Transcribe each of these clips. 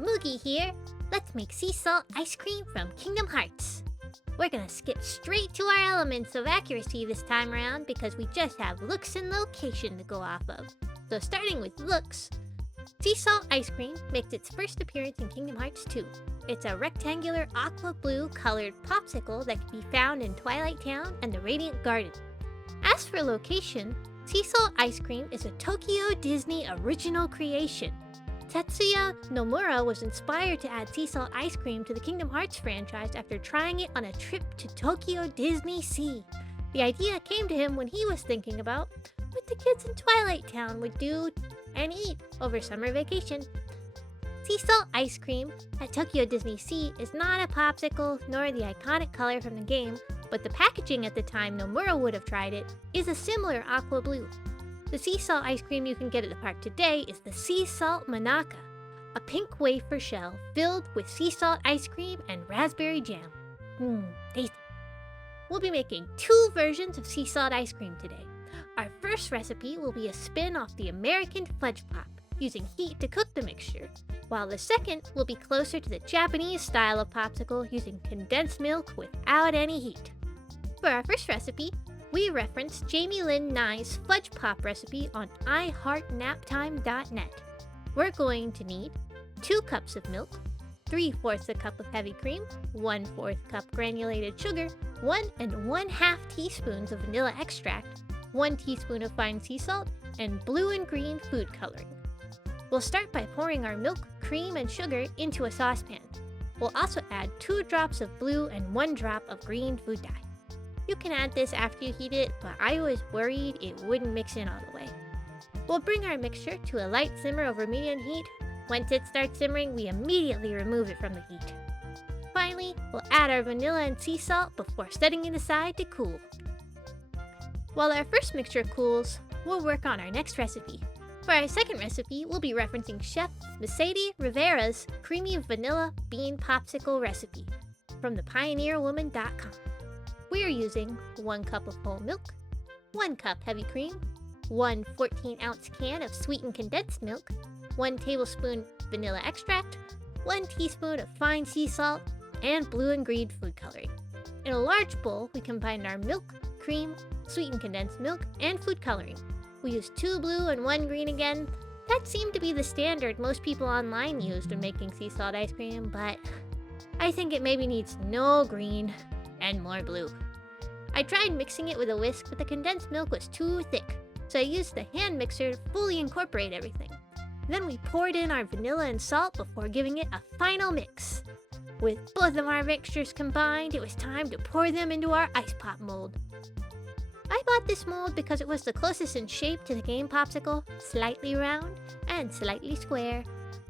Moogie here. Let's make sea salt ice cream from Kingdom Hearts. We're gonna skip straight to our elements of accuracy this time around because we just have looks and location to go off of. So starting with looks, sea salt ice cream makes its first appearance in Kingdom Hearts 2. It's a rectangular aqua blue colored popsicle that can be found in Twilight Town and the Radiant Garden. As for location, sea salt ice cream is a Tokyo Disney original creation. Tetsuya Nomura was inspired to add sea salt ice cream to the Kingdom Hearts franchise after trying it on a trip to Tokyo Disney Sea. The idea came to him when he was thinking about what the kids in Twilight Town would do and eat over summer vacation. Sea salt ice cream at Tokyo Disney Sea is not a popsicle nor the iconic color from the game, but the packaging at the time Nomura would have tried it is a similar aqua blue. The sea salt ice cream you can get at the park today is the Sea Salt Manaka, a pink wafer shell filled with sea salt ice cream and raspberry jam. Tasty. We'll be making 2 versions of sea salt ice cream today. Our first recipe will be a spin off the American fudge pop, using heat to cook the mixture, while the second will be closer to the Japanese style of popsicle using condensed milk without any heat. For our first recipe, we referenced Jamielyn Nye's fudge pop recipe on iHeartNaptime.net. We're going to need 2 cups of milk, 3/4 a cup of heavy cream, 1/4 cup granulated sugar, 1 1/2 teaspoons of vanilla extract, 1 teaspoon of fine sea salt, and blue and green food coloring. We'll start by pouring our milk, cream, and sugar into a saucepan. We'll also add 2 drops of blue and 1 drop of green food dye. You can add this after you heat it, but I was worried it wouldn't mix in all the way. We'll bring our mixture to a light simmer over medium heat. Once it starts simmering, we immediately remove it from the heat. Finally, we'll add our vanilla and sea salt before setting it aside to cool. While our first mixture cools, we'll work on our next recipe. For our second recipe, we'll be referencing Chef Meseidy Rivera's creamy vanilla bean popsicle recipe from thepioneerwoman.com. We're using 1 cup of whole milk, 1 cup heavy cream, 1 14-ounce can of sweetened condensed milk, 1 tablespoon vanilla extract, 1 teaspoon of fine sea salt, and blue and green food coloring. In a large bowl, we combine our milk, cream, sweetened condensed milk, and food coloring. We used 2 blue and 1 green again. That seemed to be the standard most people online used when making sea salt ice cream, but I think it maybe needs no green and more blue. I tried mixing it with a whisk, but the condensed milk was too thick, so I used the hand mixer to fully incorporate everything. Then we poured in our vanilla and salt before giving it a final mix. With both of our mixtures combined, it was time to pour them into our ice pop mold. I bought this mold because it was the closest in shape to the game popsicle, slightly round and slightly square.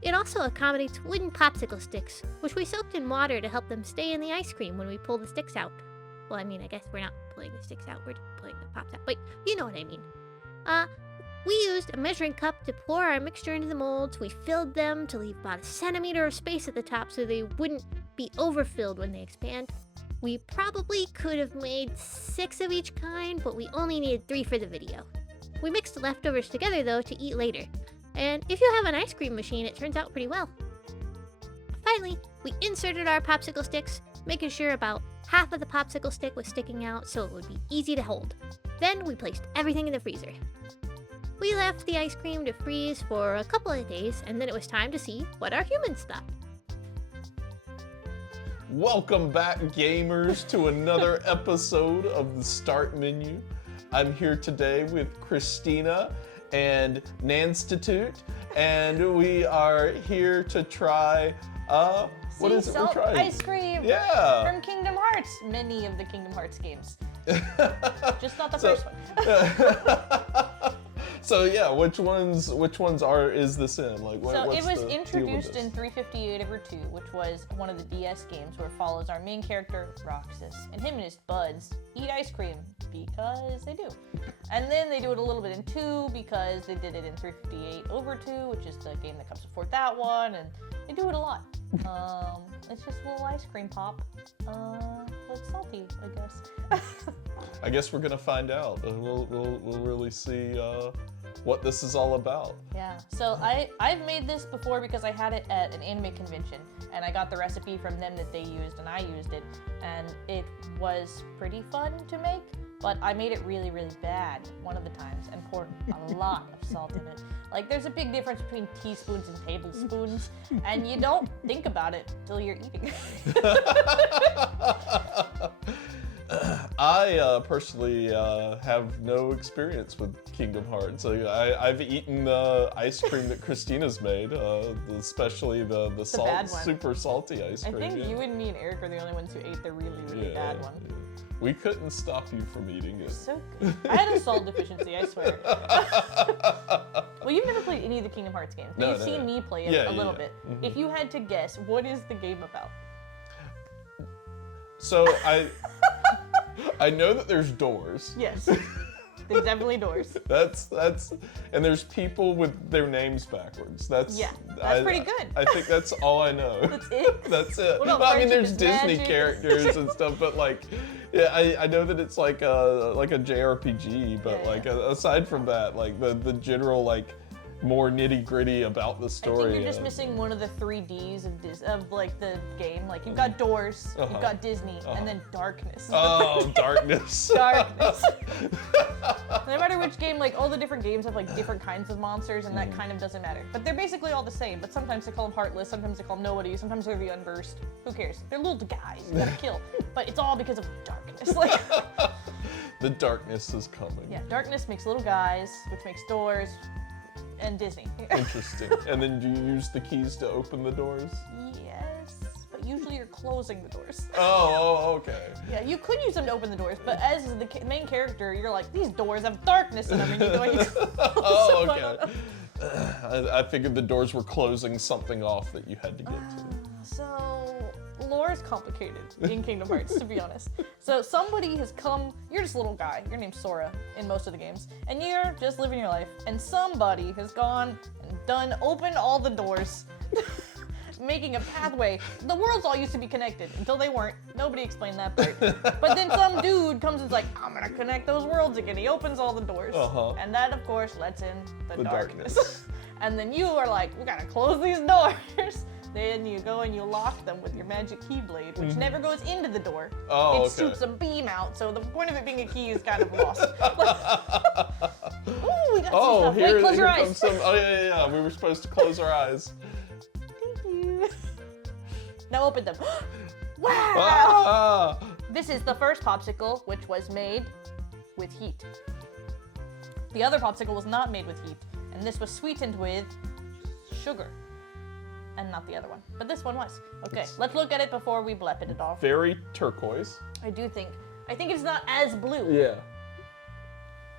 It also accommodates wooden popsicle sticks, which we soaked in water to help them stay in the ice cream when we pull the sticks out. Well, I mean, I guess we're not pulling the sticks out, we're pulling the pops out, but you know what I mean. We used a measuring cup to pour our mixture into the molds. We filled them to leave about 1 centimeter of space at the top so they wouldn't be overfilled when they expand. We probably could have made 6 of each kind, but we only needed 3 for the video. We mixed the leftovers together though to eat later. And if you have an ice cream machine, it turns out pretty well. Finally, we inserted our popsicle sticks, making sure about half of the popsicle stick was sticking out so it would be easy to hold. Then we placed everything in the freezer. We left the ice cream to freeze for a couple of days, and then it was time to see what our humans thought. Welcome back, gamers, to another episode of the Start Menu. I'm here today with Christina and Nanstitute, and we are here to try, what is it we're trying? Ice cream from Kingdom Hearts. Many of the Kingdom Hearts games. Just not the first one. So yeah, which ones is this in? Like, so it was introduced in 358 over 2, which was one of the DS games where it follows our main character, Roxas, and him and his buds eat ice cream because they do. And then they do it a little bit in 2 because they did it in 358 over 2, which is the game that comes before that one, and they do it a lot. It's just a little ice cream pop. It's salty, I guess. I guess we're gonna find out. We'll really see what this is all about. Yeah, so I've made this before because I had it at an anime convention, and I got the recipe from them that they used, and I used it, and it was pretty fun to make, but I made it really, really bad one of the times and poured a lot of salt in it. Like, there's a big difference between teaspoons and tablespoons, and you don't think about it till you're eating. I personally have no experience with Kingdom Hearts. I've eaten the ice cream that Christina's made, especially the bad one. super salty ice I cream. think you and me and Eric are the only ones who ate the really, really bad one. Yeah. We couldn't stop you from eating it. So good. I had a salt deficiency, I swear. Well, you've never played any of the Kingdom Hearts games, but you've seen me play it a little bit. Mm-hmm. If you had to guess, what is the game about? So I know that there's doors. Yes. There's definitely doors. That's and there's people with their names backwards. That's pretty good. I think that's all I know. That's it? That's it. Well, no, I mean, there's is Disney magic. characters and stuff, but like, yeah, I know that it's like a JRPG, but aside from that, like the general like more nitty gritty about the story. I think you're just missing one of the 3 Ds of like the game. Like you've got doors, you've got Disney, and then darkness. Oh, darkness. Darkness. No matter which game, like all the different games have like different kinds of monsters, and that kind of doesn't matter. But they're basically all the same. But sometimes they call them heartless, sometimes they call them nobody, sometimes they're the unversed. Who cares? They're little guys you gotta kill. But it's all because of darkness. Like the darkness is coming. yeah, darkness makes little guys, which makes doors. And Disney. Interesting. And then do you use the keys to open the doors? Yes, but usually you're closing the doors. Oh, okay. Yeah, you could use them to open the doors, but as the main character, you're like, these doors have darkness in them, and you go and you oh, okay. I figured the doors were closing something off that you had to get to. So, lore is complicated in Kingdom Hearts, to be honest. So somebody has come, you're just a little guy, your name's Sora in most of the games, and you're just living your life, and somebody has gone and opened all the doors, making a pathway. The worlds all used to be connected until they weren't. Nobody explained that part. But then some dude comes and's like, I'm gonna connect those worlds again. He opens all the doors. And that, of course, lets in the darkness. And then you are like, we gotta close these doors. Then you go and you lock them with your magic keyblade, which never goes into the door. Oh, it shoots a beam out, so the point of it being a key is kind of lost. Ooh, we got some stuff. Wait, close your eyes. Oh, yeah. We were supposed to close our eyes. Thank you. Now open them. Wow! Ah! This is the first popsicle, which was made with heat. The other popsicle was not made with heat, and this was sweetened with sugar. And not the other one. But this one was. Okay, let's look at it before we blep it off. Very turquoise. I think it's not as blue. Yeah.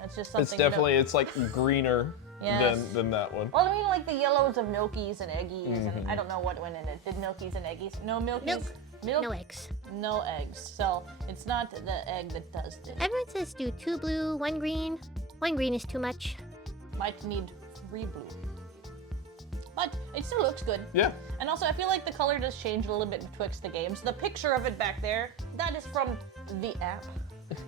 That's just something. It's definitely, it's like greener Yes. than that one. Well, I mean, like the yellows of milkies and eggies, and I don't know what went in it. Did milkies and eggies? No milkies? Milk. No eggs. No eggs. So it's not the egg that does this. Everyone says do 2 blue, 1 green. 1 green is too much. Might need 3 blue. But it still looks good. Yeah. And also, I feel like the color does change a little bit betwixt the games. The picture of it back there, that is from the app.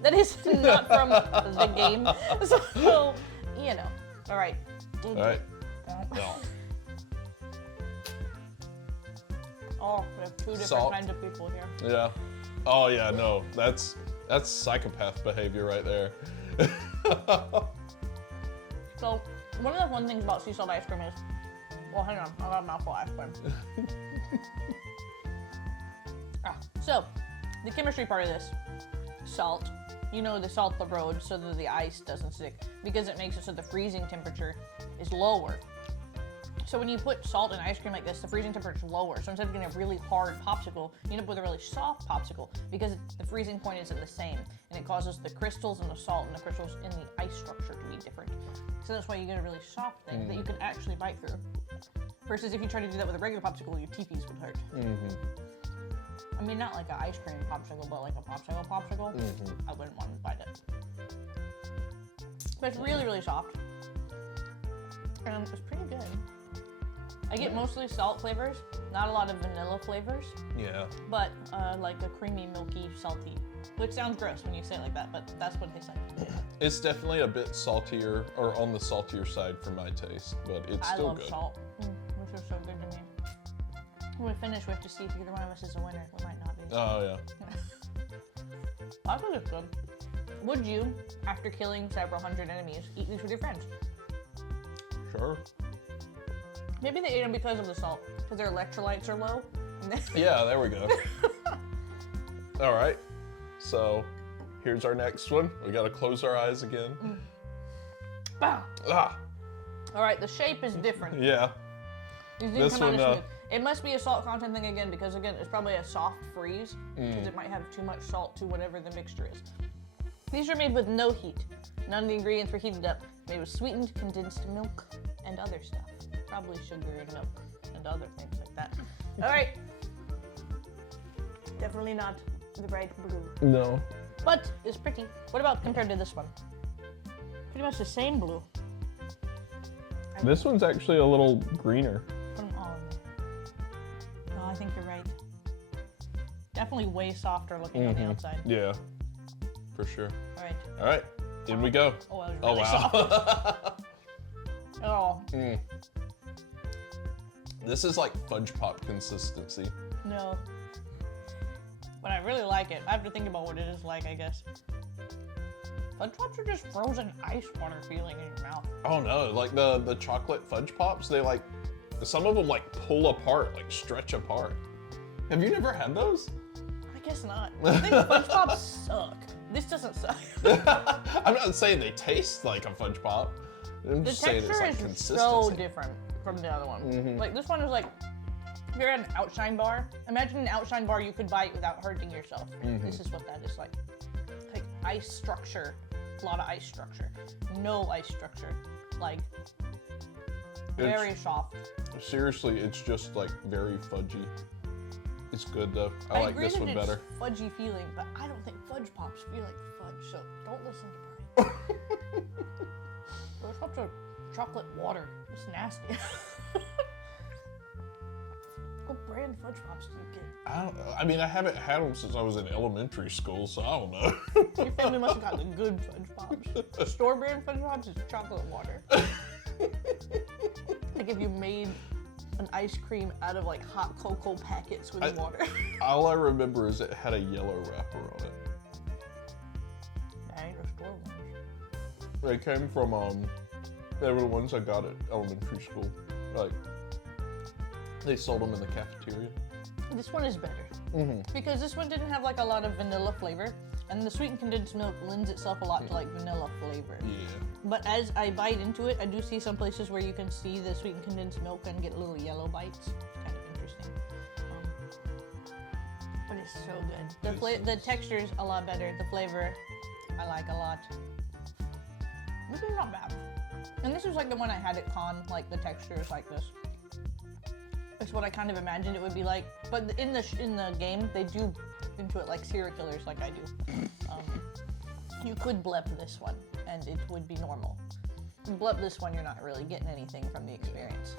That is not from the game. So, you know. All right. All right. No. Oh, we have 2 different Salt. kinds of people here. Yeah. Oh, yeah, no. That's psychopath behavior right there. So, one of the fun things about sea salt ice cream is, well, hang on, I got a mouthful of ice cream. So, the chemistry part of this, salt. You know, they salt the road so that the ice doesn't stick, because it makes it so the freezing temperature is lower. So when you put salt in ice cream like this, the freezing temperature is lower. So instead of getting a really hard popsicle, you end up with a really soft popsicle, because the freezing point isn't the same, and it causes the crystals and the salt and the crystals in the ice structure to be different. So that's why you get a really soft thing that you can actually bite through. Versus if you try to do that with a regular popsicle, your teepees would hurt. I mean, not like an ice cream popsicle, but like a popsicle. I wouldn't want to bite it. But it's really, really soft. And it's pretty good. I get mostly salt flavors, not a lot of vanilla flavors, Yeah. but like a creamy, milky, salty. Which sounds gross when you say it like that, but that's what they said. It's definitely a bit saltier, or on the saltier side for my taste, but it's still good. I love salt. This is so good to me. When we finish, we have to see if either one of us is a winner. We might not be. Oh, yeah. I think it's good. Would you, after killing several hundred enemies, eat these with your friends? Sure. Maybe they ate them because of the salt, because their electrolytes are low. Yeah, there we go. All right. So here's our next one. We got to close our eyes again. Bah. Ah. All right, the shape is different. Yeah. These didn't come out as smooth. It must be a salt content thing again, because again, it's probably a soft freeze, because it might have too much salt to whatever the mixture is. These are made with no heat. None of the ingredients were heated up. Made with sweetened condensed milk and other stuff. Probably sugar and milk and other things like that. All right. Definitely not the bright blue. No. But it's pretty. What about compared to this one? Pretty much the same blue. This one's actually a little greener. Put them all in there. No, I think you're right. Definitely way softer looking on the outside. Yeah, for sure. All right. All right, in we go. Oh, that was really soft. Oh. This is like fudge pop consistency. No. But I really like it. I have to think about what it is like, I guess. Fudge pops are just frozen ice water feeling in your mouth. Oh no, like the chocolate fudge pops, they like, some of them like pull apart, like stretch apart. Have you never had those? I guess not. I think fudge pops suck. This doesn't suck. I'm not saying they taste like a fudge pop. I'm The just saying it's texture like is consistency. so different from the other one. Like this one is like, if you're at an outshine bar, imagine an outshine bar you could bite without hurting yourself. This is what that is like. Like ice structure, a lot of ice structure. No ice structure, like very soft. Seriously, it's just like very fudgy. It's good though. I like agree this that one it's better. Fudgy feeling, but I don't think fudge pops feel like fudge, so don't listen to Brian. Fudge pops are chocolate water. It's nasty. What brand fudge pops do you get? I don't know. I mean, I haven't had them since I was in elementary school, so I don't know. Your family must have got the good fudge pops. Store brand fudge pops is chocolate water. Like if you made an ice cream out of like hot cocoa packets with water. All I remember is it had a yellow wrapper on it. That ain't a store one. They came from, they were the ones I got at elementary school. Like, they sold them in the cafeteria. This one is better. Because this one didn't have like a lot of vanilla flavor, and the sweetened condensed milk lends itself a lot to like vanilla flavor. Yeah. But as I bite into it, I do see some places where you can see the sweetened condensed milk and get little yellow bites. It's kind of interesting. But it's so good. The texture is a lot better. The flavor, I like a lot. This is not bad. And this is like the one I had at con, like the texture is like this. It's what I kind of imagined it would be like. But in the game, they do into it like serial killers like I do. You could blep this one, and it would be normal. You blep this one, you're not really getting anything from the experience.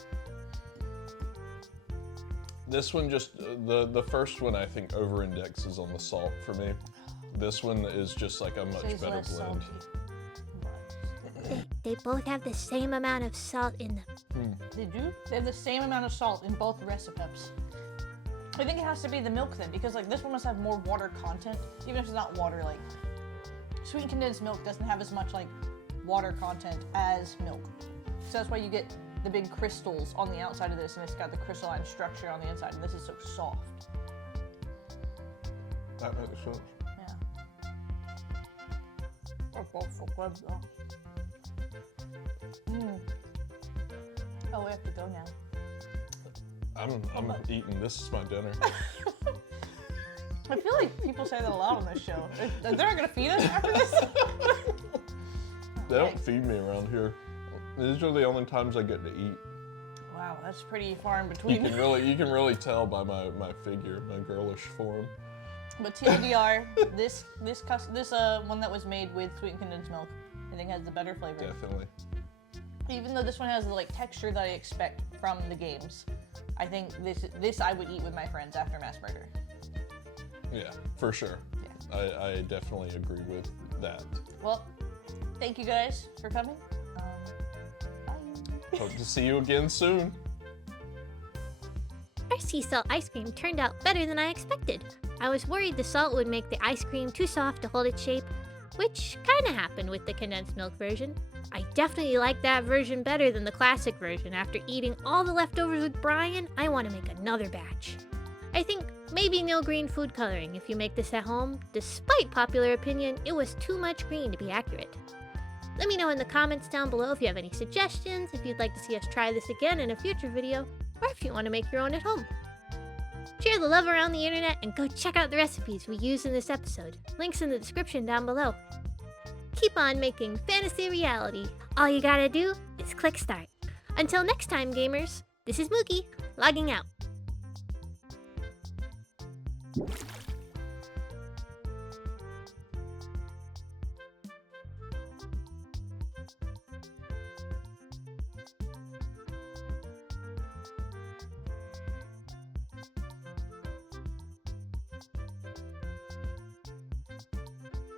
This one just, the first one I think over-indexes on the salt for me. This one is just like a much Tastes better less blend. salty. They both have the same amount of salt in them. They do? They have the same amount of salt in both recipes. I think it has to be the milk then, because like this one must have more water content, even if it's not water. Like sweetened condensed milk doesn't have as much like water content as milk, so that's why you get the big crystals on the outside of this, and it's got the crystalline structure on the inside, and this is so soft. That makes sense. Yeah. They're both so good though. Oh, we have to go now. I'm eating. This is my dinner. I feel like people say that a lot on this show. They're not gonna feed us after this? They don't feed me around here. These are the only times I get to eat. Wow, that's pretty far in between. You can really tell by my figure, my girlish form. But TLDR, this one that was made with sweetened condensed milk, I think has the better flavor. Definitely. Even though this one has the like texture that I expect from the games, I think this I would eat with my friends after mass murder. Yeah, for sure. Yeah. I definitely agree with that. Well, thank you guys for coming. Bye. Hope to see you again soon. Our sea salt ice cream turned out better than I expected. I was worried the salt would make the ice cream too soft to hold its shape, which kinda happened with the condensed milk version. I definitely like that version better than the classic version. After eating all the leftovers with Brian, I want to make another batch. I think maybe no green food coloring if you make this at home. Despite popular opinion, it was too much green to be accurate. Let me know in the comments down below if you have any suggestions, if you'd like to see us try this again in a future video, or if you want to make your own at home. Share the love around the internet and go check out the recipes we used in this episode. Links in the description down below. Keep on making fantasy reality. All you gotta do is click start. Until next time, gamers, this is Mookie, logging out.